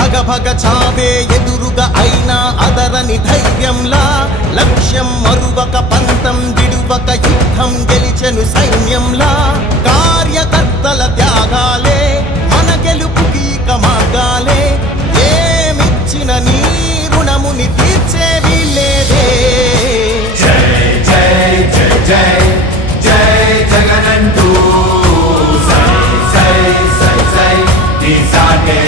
భగ భగ చావే ఎదురుగా అయినా అదరని ధైర్యంలా లక్ష్యం మరువక పంతం విడువక యుద్ధం గెలిచెను సైన్యంలా కార్యకర్తల త్యాగాలే మన గెలుపుకి మార్గాలే ఏమిచ్చిన నీ రుణముని తీర్చేవి లేదే జై జై జై జై జై జగనంటూ సై సై సై సై నీ సాగే